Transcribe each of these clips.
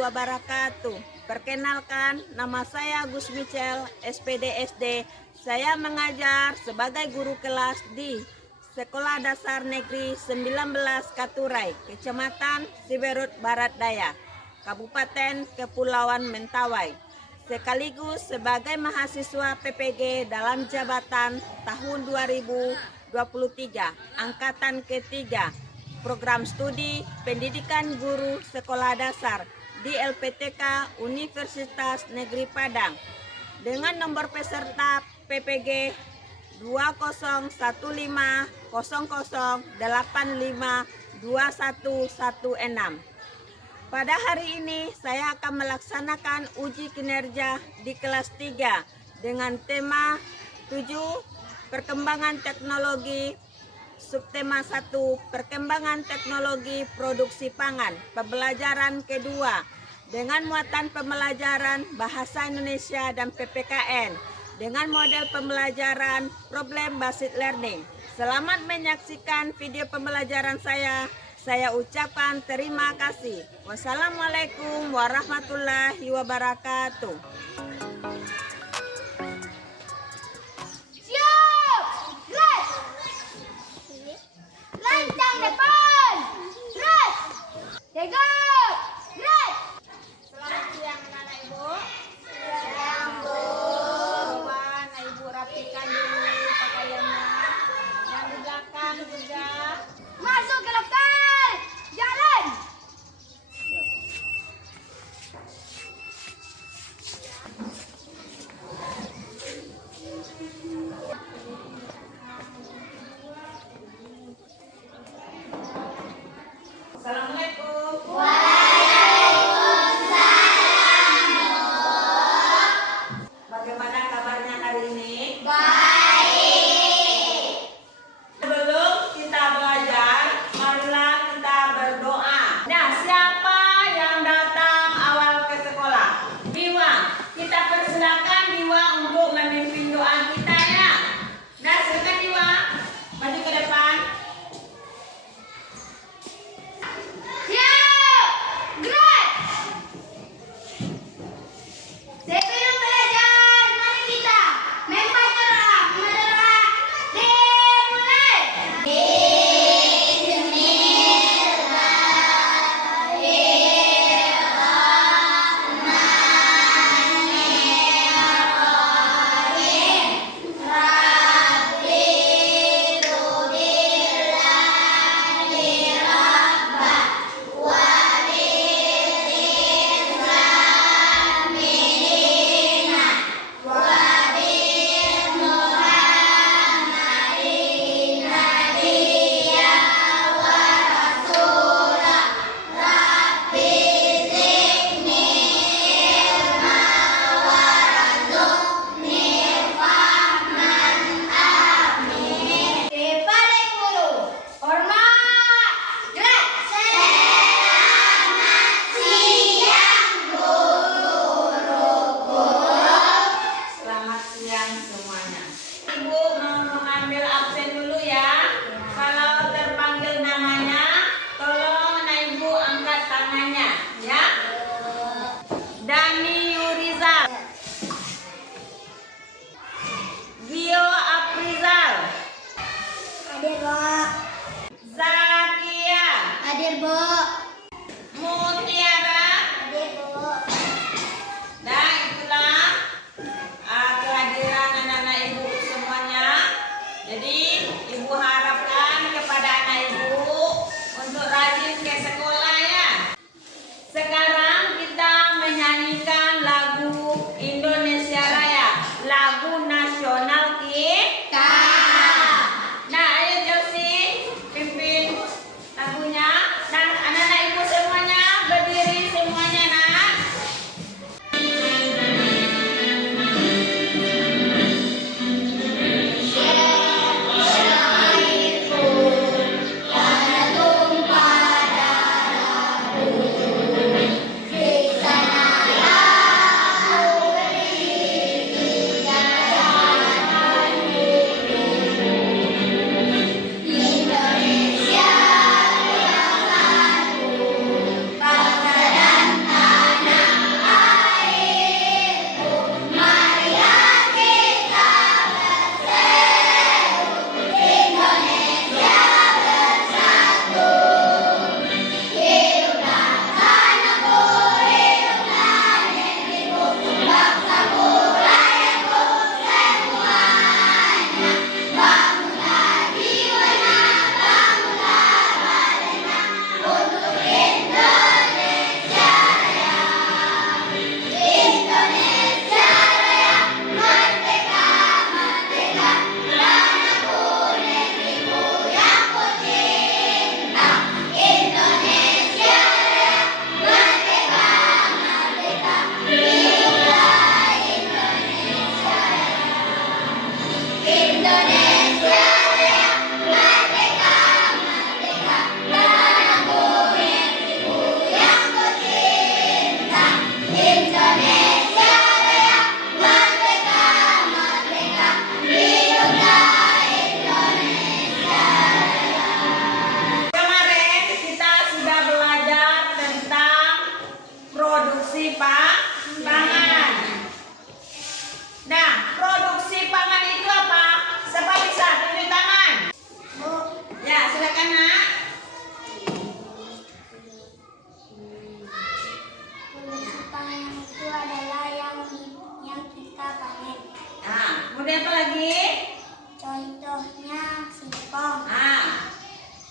wabarakatuh. Perkenalkan, nama saya Gus Michel, SPD SD. Saya mengajar sebagai guru kelas di Sekolah Dasar Negeri 19 Katurai, Kecamatan Siberut Barat Daya, Kabupaten Kepulauan Mentawai. Sekaligus sebagai mahasiswa PPG dalam jabatan tahun 2023, angkatan ketiga, program studi pendidikan guru sekolah dasar di LPTK Universitas Negeri Padang dengan nomor peserta PPG 20.00852116. Pada hari ini saya akan melaksanakan uji kinerja di kelas 3 dengan tema 7 perkembangan teknologi, subtema 1 perkembangan teknologi produksi pangan, pembelajaran kedua dengan muatan pembelajaran bahasa Indonesia dan PPKN dengan model pembelajaran problem based learning. Selamat menyaksikan video pembelajaran saya. Saya ucapkan terima kasih. Wassalamualaikum warahmatullahi wabarakatuh. Siap! Red! Lancang depan! Red! Tegak! Red! Selamat siang anak ibu. Siang, Bu. Coba anak ibu rapikan dulu pakaiannya. Yang di belakang juga. Masuk ke lokal! Jalan! Assalamualaikum. Seperti apa lagi? Contohnya singkong.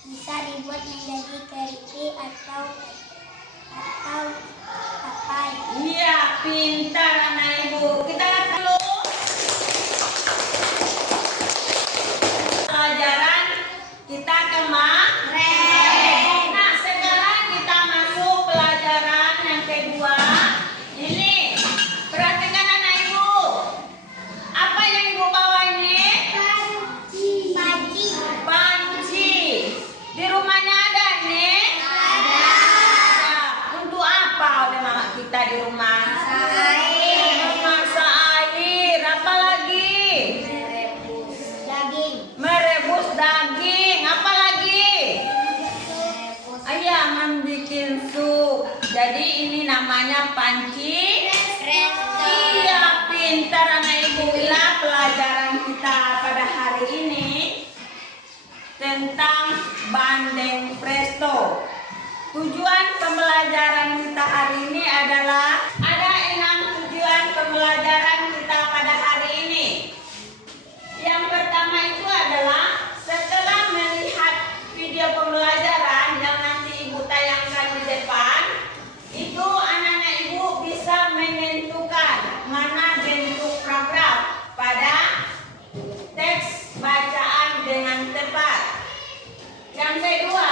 Bisa dibuat menjadi keripik atau papai. Iya, pintar anak ibu. Kita lihat dulu pelajaran kita kemarin. Nah, sekarang kita masuk pelajaran yang kedua. Ini, perhatikan anak ibu. Apa yang ibu bawa ini? Panci. Di rumahnya ada ini? Ada. Untuk apa oleh mama kita di rumah? Memasak air. Apa lagi? Merebus daging. Apa lagi? Ayah membikin sup. Jadi ini namanya panci. Iya, pintar anak ibu. Inilah pelajaran kita pada hari ini tentang bandeng presto. Tujuan pembelajaran kita hari ini adalah ada 6 tujuan pembelajaran kita pada hari ini. Yang pertama itu adalah setelah melihat video pembelajaran yang nanti ibu tayangkan di depan, itu anak-anak ibu bisa menentukan mana bentuk paragraf pada teks bacaan dengan tepat. Yang kedua,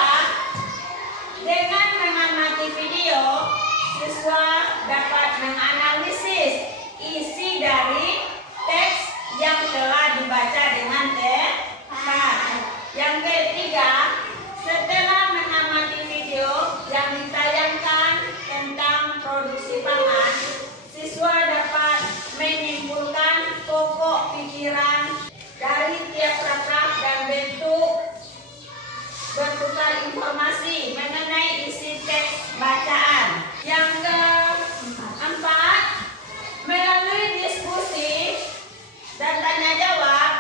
dengan mengamati video, siswa dapat menganalisis isi dari teks yang telah dibaca dengan tepat. Yang ketiga, setelah mengamati video yang ditayangkan tentang produksi pangan, siswa dapat menyimpulkan pokok pikiran dari tiap paragraf dan bentuk bertukar informasi mengenai isi teks bacaan. Yang keempat, melalui diskusi dan tanya jawab,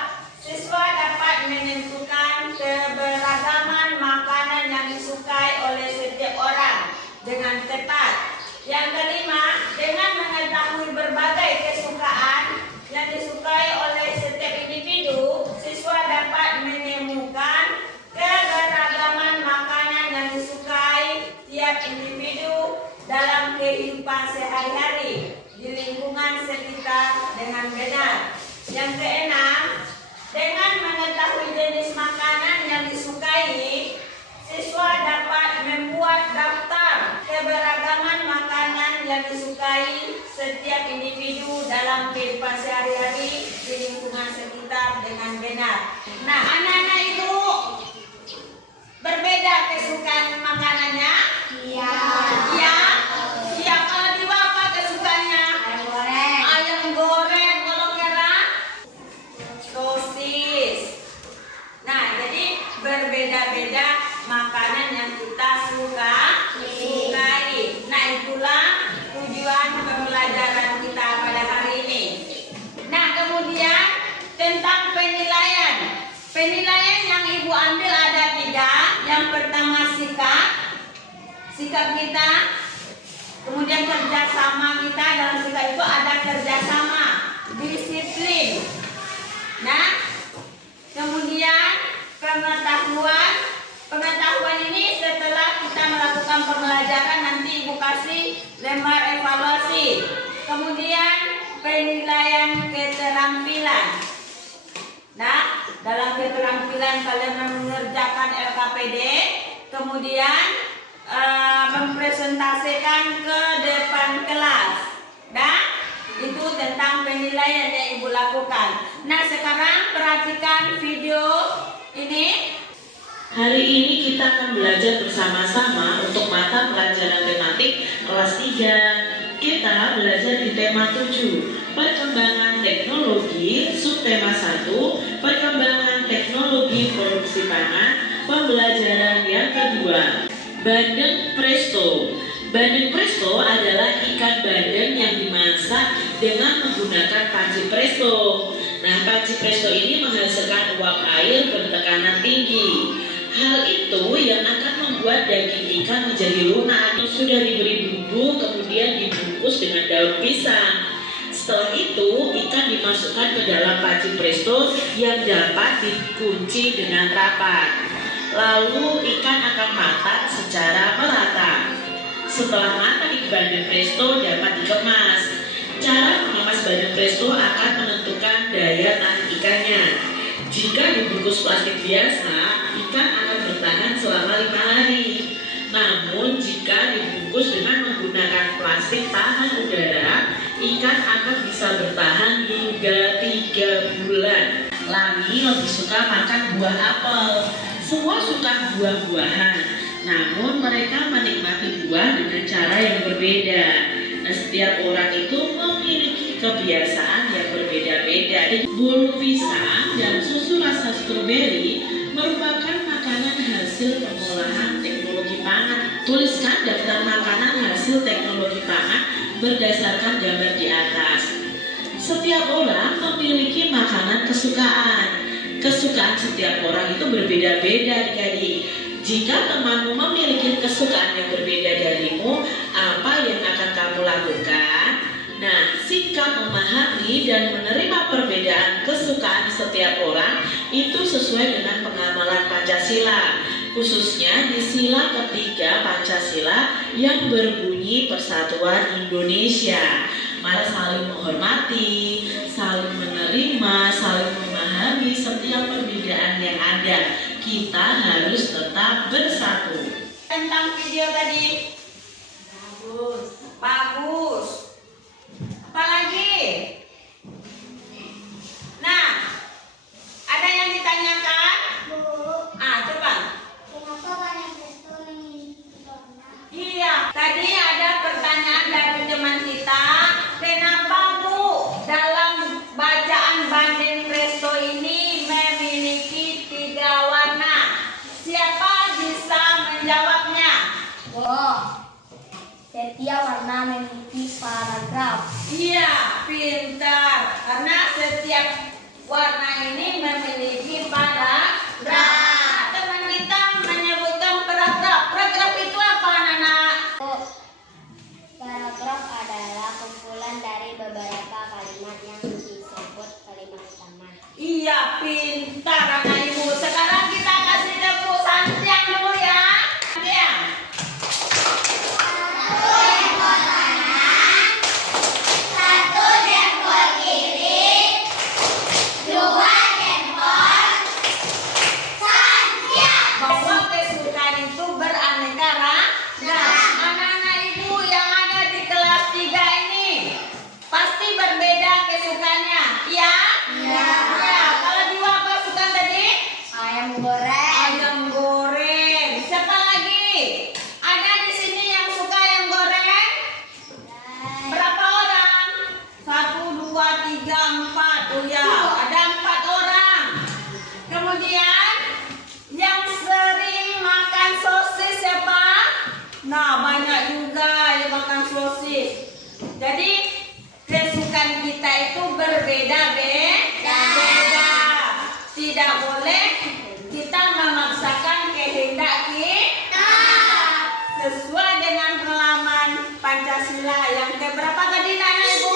siswa dapat menentukan keberagaman makanan yang disukai oleh setiap orang dengan tepat. Yang kelima, dengan mengetahui berbagai kesukaan yang disukai oleh setiap individu, siswa dapat menemukan keberagaman makanan yang disukai tiap individu dalam kehidupan sehari-hari di lingkungan sekitar dengan benar. Yang keenam, dengan mengetahui jenis makanan yang disukai, siswa dapat membuat daftar keberagaman makanan yang disukai setiap individu dalam kehidupan sehari-hari di lingkungan sekitar dengan benar. Nah, anak-anak itu berbeda kesukaan makanannya? Iya. Iya. Iya, kalau di apa kesukaannya? Ayam goreng. Kalau Kera? Sosis. Nah, jadi berbeda-beda makanan yang kita sukai. Nah, itulah tujuan pembelajaran kita pada hari ini. Nah, kemudian tentang penilaian. Penilaian yang ibu ambil ada 3. Yang pertama sikap kita. Kemudian kerjasama kita. Dalam sikap itu ada kerjasama, disiplin. Nah, kemudian pengetahuan. Pengetahuan ini setelah kita melakukan pembelajaran nanti ibu kasih lembar evaluasi. Kemudian penilaian keterampilan. Nah, dalam keterampilan kalian mengerjakan LKPD, kemudian mempresentasikan ke depan kelas. Nah, itu tentang penilaian yang ibu lakukan. Nah, sekarang perhatikan video ini. Hari ini kita akan belajar bersama-sama untuk mata pelajaran tematik kelas 3. Kita belajar di tema 7, perkembangan teknologi, subtema 1, perkembangan teknologi produksi pangan, pembelajaran yang kedua. Bandeng presto. Bandeng presto adalah ikan bandeng yang dimasak dengan menggunakan panci presto. Nah, panci presto ini menghasilkan uap air bertekanan tinggi. Hal itu yang akan membuat daging ikan menjadi lunak. Sudah diberi bumbu, kemudian dibungkus dengan daun pisang. Setelah itu, ikan dimasukkan ke dalam panci presto yang dapat dikunci dengan rapat. Lalu ikan akan matang secara merata. Setelah matang, bandeng presto dapat dikemas. Cara mengemas bandeng presto akan menentukan daya tahan ikannya. Jika dibungkus plastik biasa, ikan akan bertahan selama 5 hari. Namun jika dibungkus dengan menggunakan plastik tahan udara, ikan akan bisa bertahan hingga 3 bulan. Lami lebih suka makan buah apel. Semua suka buah-buahan, namun mereka menikmati buah dengan cara yang berbeda. Nah, setiap orang itu memiliki kebiasaan yang berbeda-beda. Bolu pisang dan susu rasa stroberi merupakan makanan hasil pengolahan teknologi pangan. Tuliskan daftar makanan hasil teknologi pangan berdasarkan gambar di atas. Setiap orang memiliki makanan kesukaan. Kesukaan setiap orang itu berbeda-beda, adik-adik. Jika temanmu memiliki kesukaan yang berbeda darimu, apa yang akan kamu lakukan? Nah, sikap memahami dan menerima perbedaan kesukaan setiap orang itu sesuai dengan pengamalan Pancasila, khususnya di sila ketiga Pancasila yang berbunyi Persatuan Indonesia. Mari saling menghormati, saling menerima, saling memahami setiap perbedaan yang ada. Kita harus tetap bersatu. Tentang video tadi. Bagus. Apalagi? Nah, ada yang ditanyakan? Bu, Coba. kenapa bandeng presto memiliki warna? Iya, tadi ada pertanyaan dari teman kita. Kenapa Bu dalam bacaan bandeng presto ini memiliki 3 warna? Siapa bisa menjawabnya? Setiap warna memiliki paragraf. Iya, pintar. Karena setiap warna ini memiliki paragraf. Teman kita menyebutkan paragraf. Paragraf itu apa, anak-anak? Paragraf adalah kumpulan dari beberapa kalimat yang disebut kalimat utama. Iya, pintar anak ibu. Sekarang kita kasih tepuk Santiang dulu ya. Santiang. Bahwa kesukaan itu beraneka ragam. Anak-anak ibu yang ada di kelas 3 ini pasti berbeda kesukaannya. Iya? Iya. Kalau Jiwa apa suka tadi? Ayam goreng. Ayam goreng. Siapa lagi? Ada di sini yang suka ayam goreng? Berapa orang? 1, 2, 3, 4. Oh ya, ada 4 orang. Kemudian yang sering makan sosis siapa? Nah, banyak juga yang makan sosis. Jadi kesukaan kita itu berbeda-beda. Tidak boleh kita memaksakan kehendak kita. Sesuai dengan pengalaman Pancasila yang keberapa tadi Nana Ibu?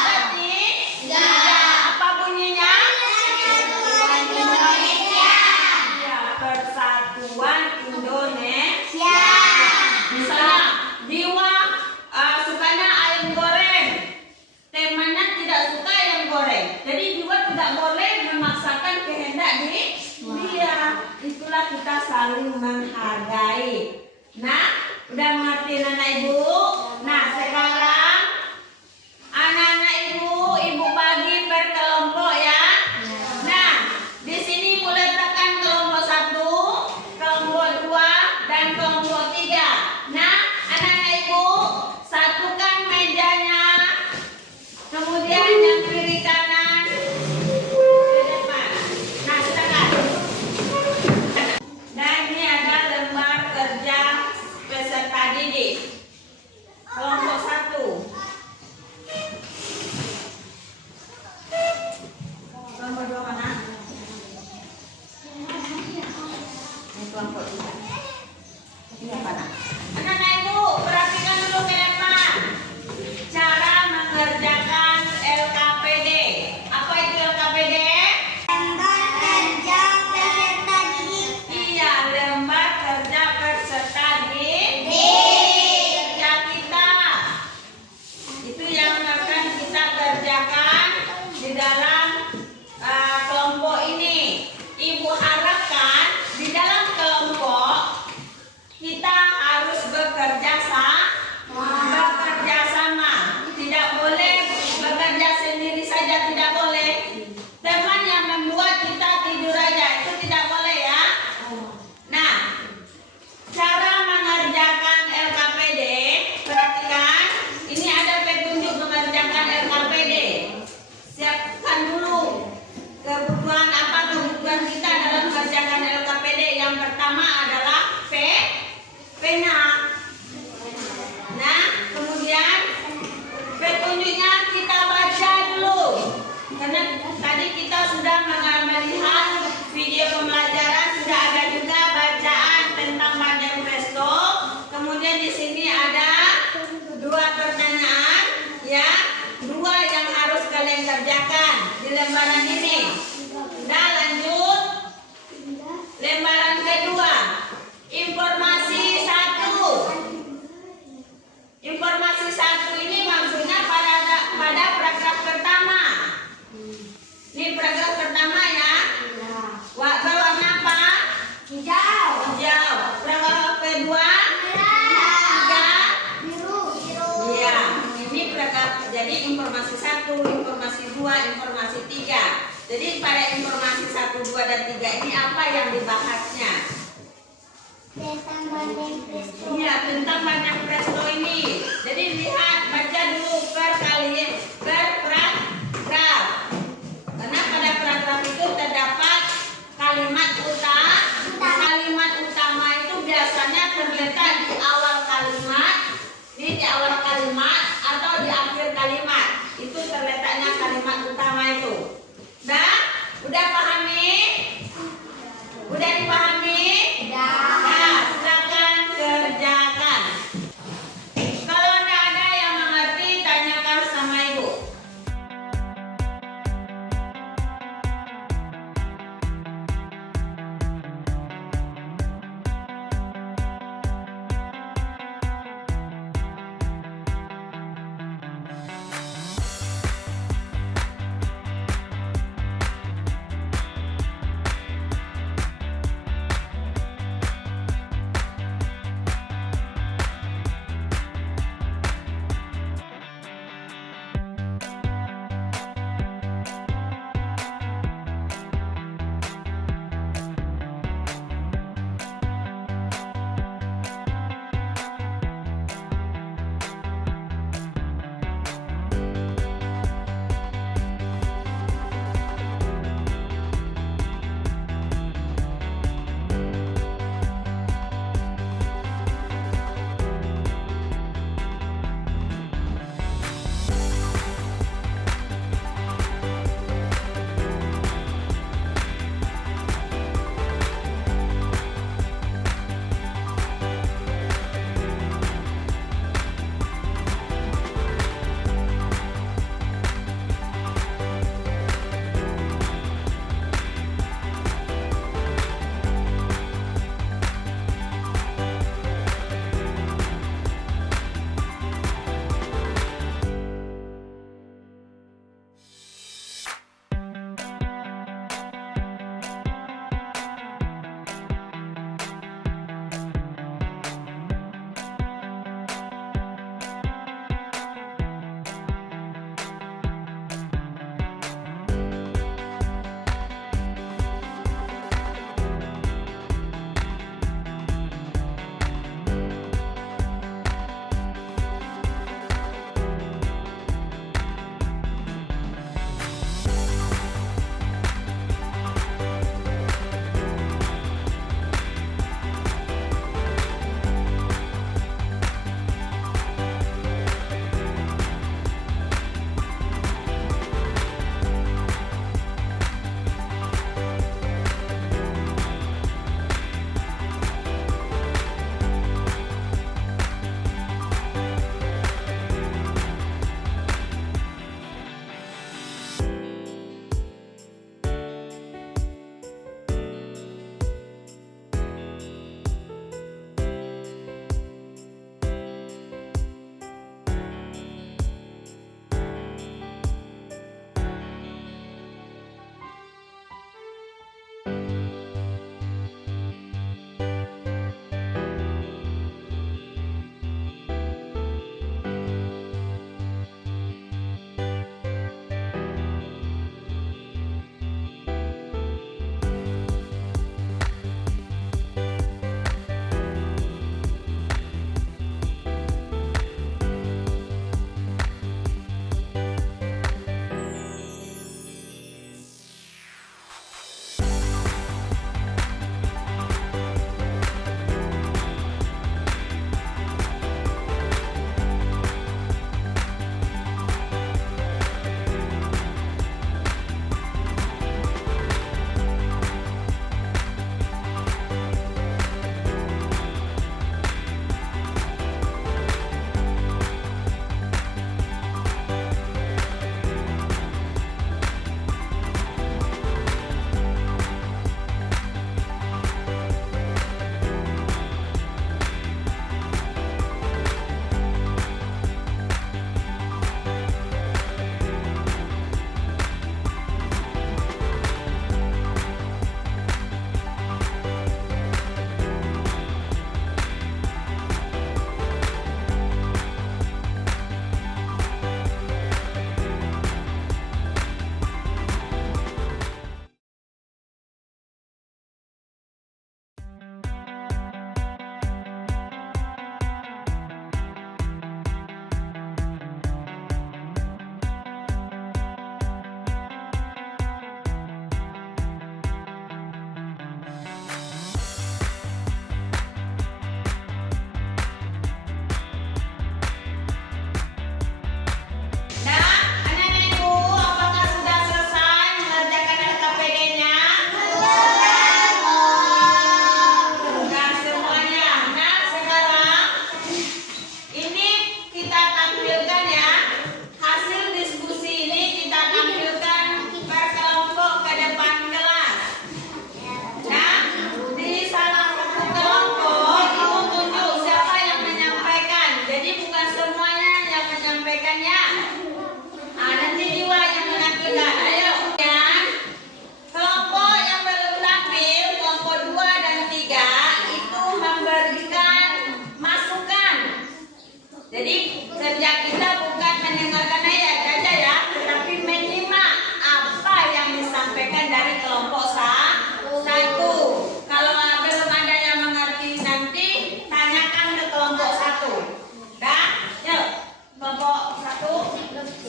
Tadi? Apa bunyinya? Ya, Persatuan Indonesia. Misalnya, Diwa sukanya ayam goreng. Temannya tidak suka ayam goreng. Jadi Diwa tidak boleh memaksakan kehendak dia. Itulah kita saling menghargai. Nah, udah mengerti anak ibu? Nah, sekarang anak-anak ibu bagi per kelompok ya. Nah, di sini boleh tekan kelompok 1, kelompok 2, dan kelompok 3. Nah, anak-anak ibu satukan mejanya. Kemudian yang kiri kanan ke depan. Nah, silakan. Dan ini ada lembar pembelajaran sudah ada juga bacaan tentang manifesto. Kemudian di sini ada 2 pertanyaan, ya, 2 yang harus kalian kerjakan di lembaran ini. Nah, lanjut. Lembaran kedua, informasi 1. Informasi 1 ini maksudnya pada paragraf pertama. Ini paragraf pertama ya. Berwarna apa? Hijau. Hijau. Paragraf kedua? Biru. Iya. Ini paragraf. Jadi informasi 1, informasi 2, informasi 3. Jadi pada informasi 1, 2, dan 3 ini apa yang dibahasnya? Tentang manifesto. Iya, tentang manifesto ini. Jadi lihat, baca dulu per paragraf. Karena pada paragraf itu terdapat kalimat utama. Kalimat utama itu biasanya terletak di awal kalimat, di awal kalimat atau di akhir kalimat. Itu terletaknya kalimat utama itu. Udah pahami? Udah dipahami? Nah, silakan kerjakan. Kalau tidak ada yang mengerti, tanyakan sama ibu.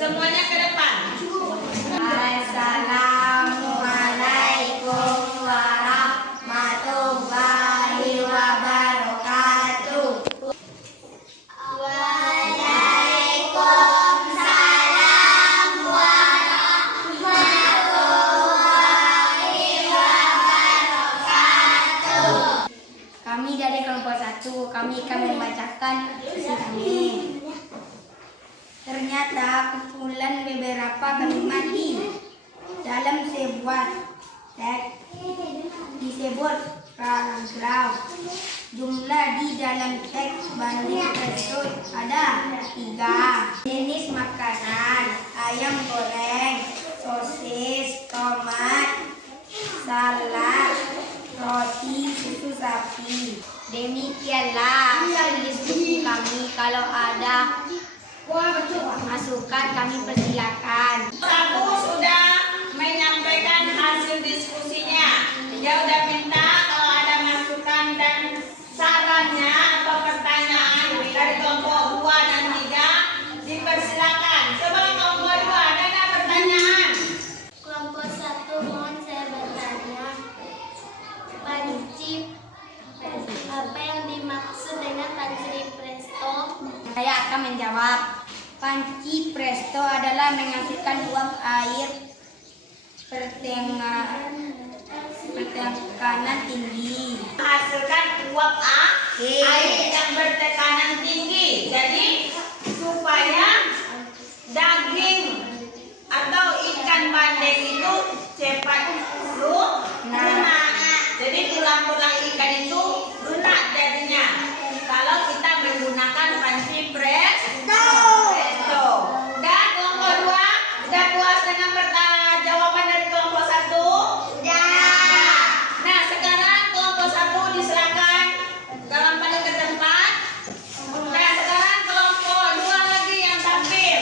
Semuanya ke depan. Assalamualaikum warahmatullahi wabarakatuh. Waalaikumsalam warahmatullahi wabarakatuh. Kami dari kelompok 1, kami akan membacakan puisi kami. Ternyata kumpulan beberapa kalimat di dalam sebuah teks disebut paragraf. Jumlah di dalam teks banding tersebut ada 3. Jenis makanan: ayam goreng, sosis, tomat, salad, roti, susu sapi. Demikianlah hasil diskusi kami. Kalau ada masukan kami persilakan. Satu sudah menyampaikan hasil diskusinya. Dia udah minta kalau ada masukan dan sarannya atau pertanyaan dari kelompok 2 dan 3 dipersilakan. Coba kelompok 2 ada nggak pertanyaan? Kelompok 1 mohon saya bertanya, panci apa yang dimaksud dengan panci presto? Saya akan menjawab. Panci presto adalah menghasilkan uap air bertekanan tinggi. Menghasilkan uap air yang bertekanan tinggi. Jadi supaya daging atau ikan bandeng itu cepat lunak. Jadi tulang-tulang ikan itu lunak jadinya. Kalau kita menggunakan panci presto. Dan kelompok 2 sudah puas dengan jawaban dari kelompok 1? Nah, sekarang kelompok 1 disilakan dalam paling ke tempat. Nah, sekarang kelompok 2 lagi yang tampil.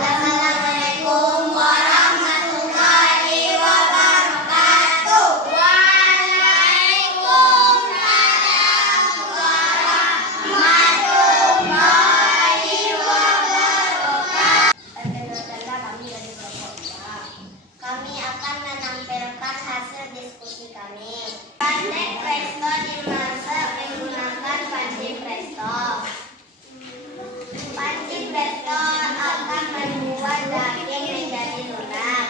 Assalamualaikum warahmatullahi wabarakatuh. Waalaikumsalam warahmatullahi wabarakatuh. Kami dari kelompok 2. Kami akan menampilkan hasil diskusi kami. Bandeng presto dimasak menggunakan panci presto. Panci presto akan membuat daging menjadi lunak.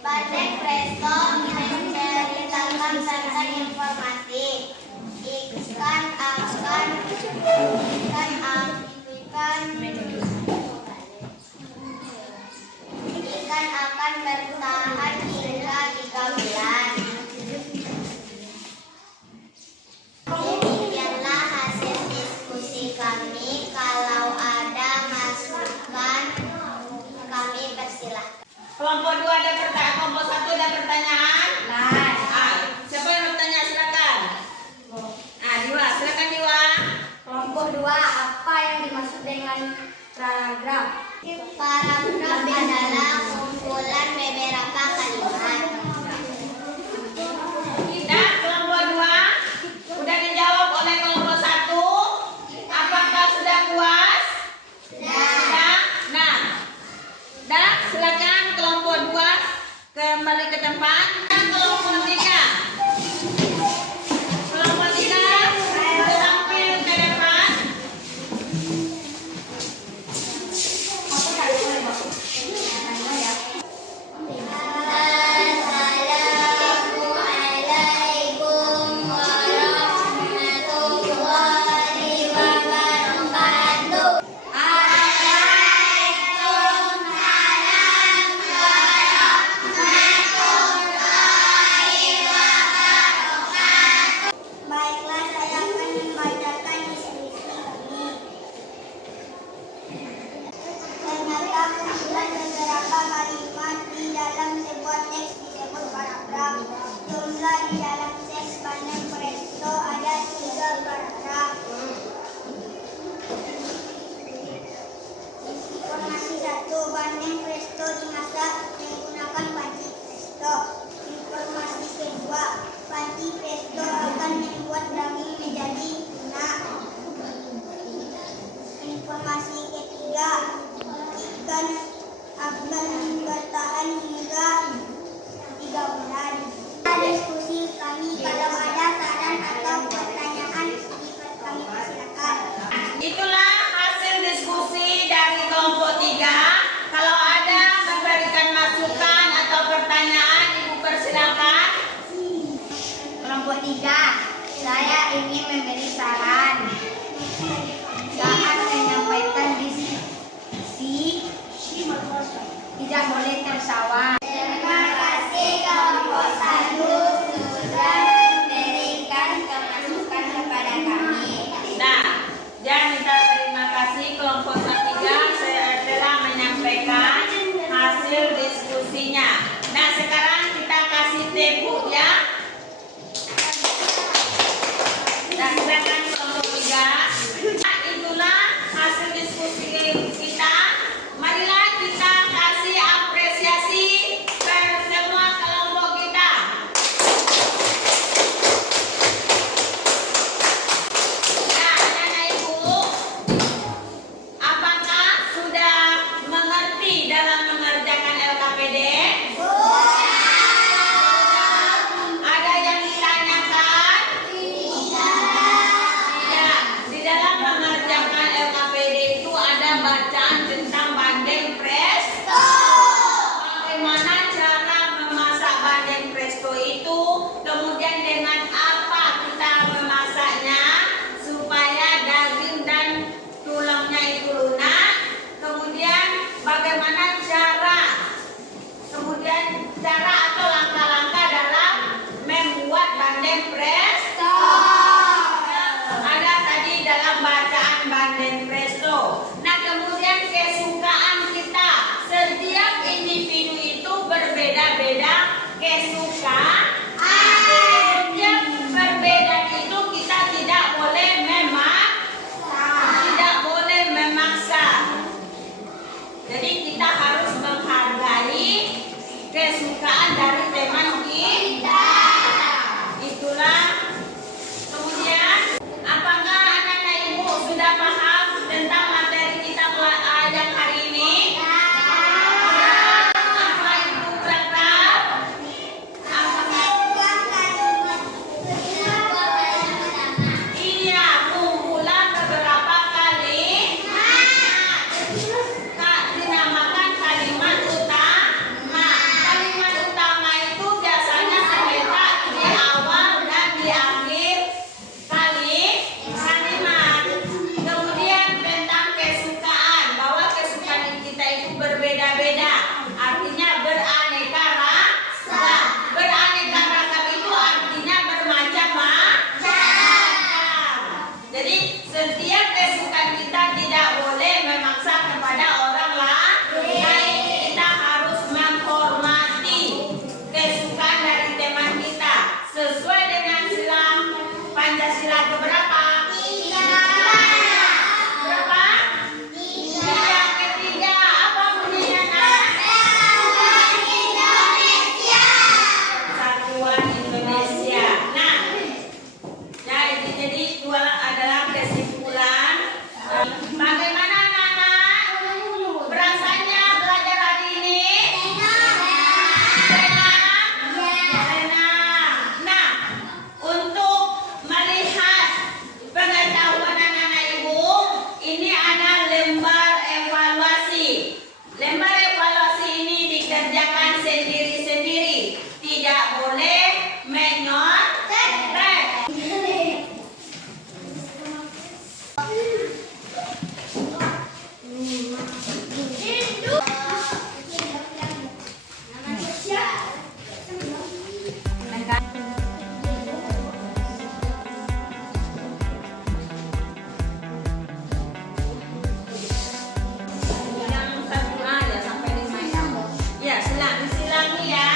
Bandeng presto menceritakan tentang informasi. Ikan akan bertahan hingga 3 bulan. Demikianlah hasil diskusi kami. Kalau ada masukan kami persilahkan. Kelompok 2 ada pertanyaan, kelompok 1 ada pertanyaan? Siapa yang bertanya silakan. Diwa, silakan Diwa. Kelompok 2, apa yang dimaksud dengan paragraf? Paragraf adalah kumpulan beberapa kalimat. Nah, kelompok 2 sudah dijawab oleh kelompok 1. Apakah sudah puas? Sudah. Nah, silakan kelompok 2 kembali ke tempat. Dan kelompok 3. Kelompok 3 tampil ke depan. Assalamualaikum warahmatullahi wabarakatuh. Waalaikumsalam warahmatullahi wabarakatuh. Baiklah, saya akan membacakan diskusi kami. Ternyata kumpulan beberapa kalimat di dalam sebuah teks disebut paragraf. Jumlah di dalam teks bandeng presto ada 3 paragraf. Informasi 1. Bandeng presto dimasak menggunakan panci presto. Informasi kedua. Panci presto akan membuat daging menjadi lunak. Informasi ketiga. 3. Kalau ada memberikan masukan atau pertanyaan, Ibu persilakan. Kelompok 3, saya ingin memberi saran saat menyampaikan diskusi tidak boleh tersawa. Terima kasih kelompok 1 sudah memberikan masukan kepada kami. Nah, jangan minta terima kasih kelompok 3 saya telah menyampaikan hasil diskusinya. Nah, sekarang kita kasih tepuk ya. Nah, silakan kelompok 3. Nah, itulah hasil diskusi kita. Marilah kita kasih apresiasi ke semua kelompok kita. Nah, anak-anak Ibu, apakah sudah mengerti dalam mengerjakan LKPD? Ada yang ditanyakan? Tidak. Di dalam mengerjakan LKPD itu ada bacaan tentang bandeng presto. Bagaimana cara memasak bandeng presto itu? Kemudian dengan apa kita memasaknya supaya daging dan tulangnya itu lunak? Kemudian bagaimana cara atau langkah-langkah dalam membuat bandeng presto? Ada tadi dalam bacaan bandeng presto. Nah, kemudian kesukaan kita. Setiap individu itu berbeda-beda kesukaan. Setiap perbedaan itu kita tidak boleh memaksa. Jadi kita harus menghargai kesukaan dari teman kita. Itulah. Kemudian, apakah anak-anak Ibu sudah paham tentang materi kita yang hari ini? Apa itu program? Iya, kumpulan beberapa kali. Dinamakan kalimat utama. Kalimat utama itu biasanya terletak di awal dan di akhir kalimat. Kemudian tentang kesukaan, bahwa kesukaan kita itu berbeda-beda. Artinya beraneka ragam. Beraneka ragam itu artinya bermacam-macam. Jadi setiap kesukaan kita tidak boleh memaksa kepada orang lain. Kita harus menghormati kesukaan dari teman kita sesuai dengan sila Pancasila keberapa? Berapa? Yang ketiga. Apa bunyinya, Nak? Satuan Indonesia. Nah, jadi dua adalah kesimpulan. Bagaimana anak-anak? Perasaannya belajar hari ini? Senang. Nah, untuk melihat pengetahuan anak-anak Ibu, ini ada lembar evaluasi. Lembar evaluasi ini dikerjakan sendiri-sendiri. Tidak boleh menyontek. Yang 1A ya sampai 5 ya. Ya, disilangi ya.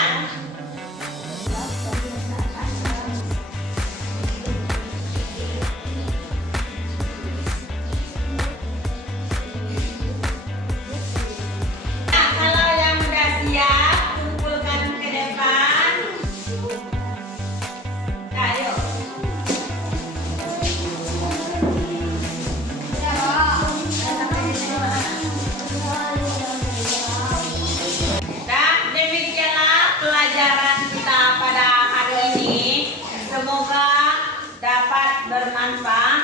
Nah, kalau yang udah siap, kumpulkan ke depan. Nah, yuk. Dan demikianlah pelajaran kita pada hari ini. Semoga dapat bermanfaat.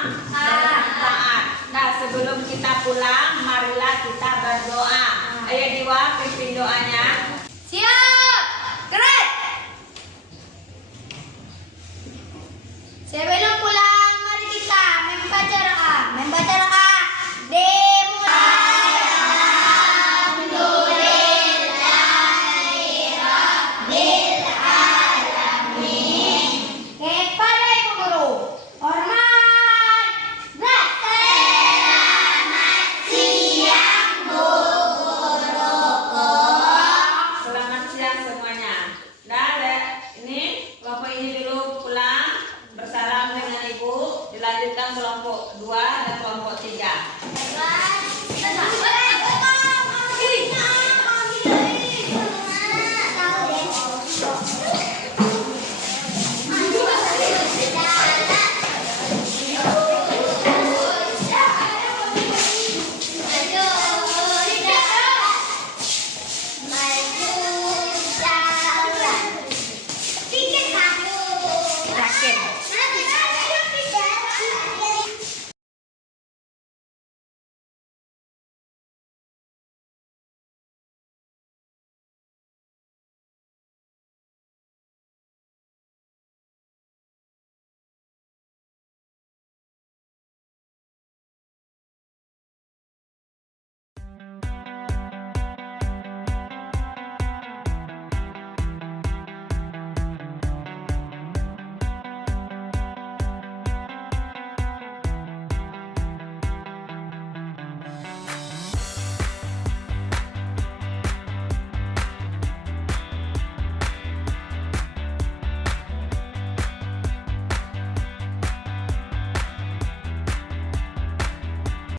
Nah, sebelum kita pulang, marilah kita berdoa. Ayo Diwa, pimpin doanya.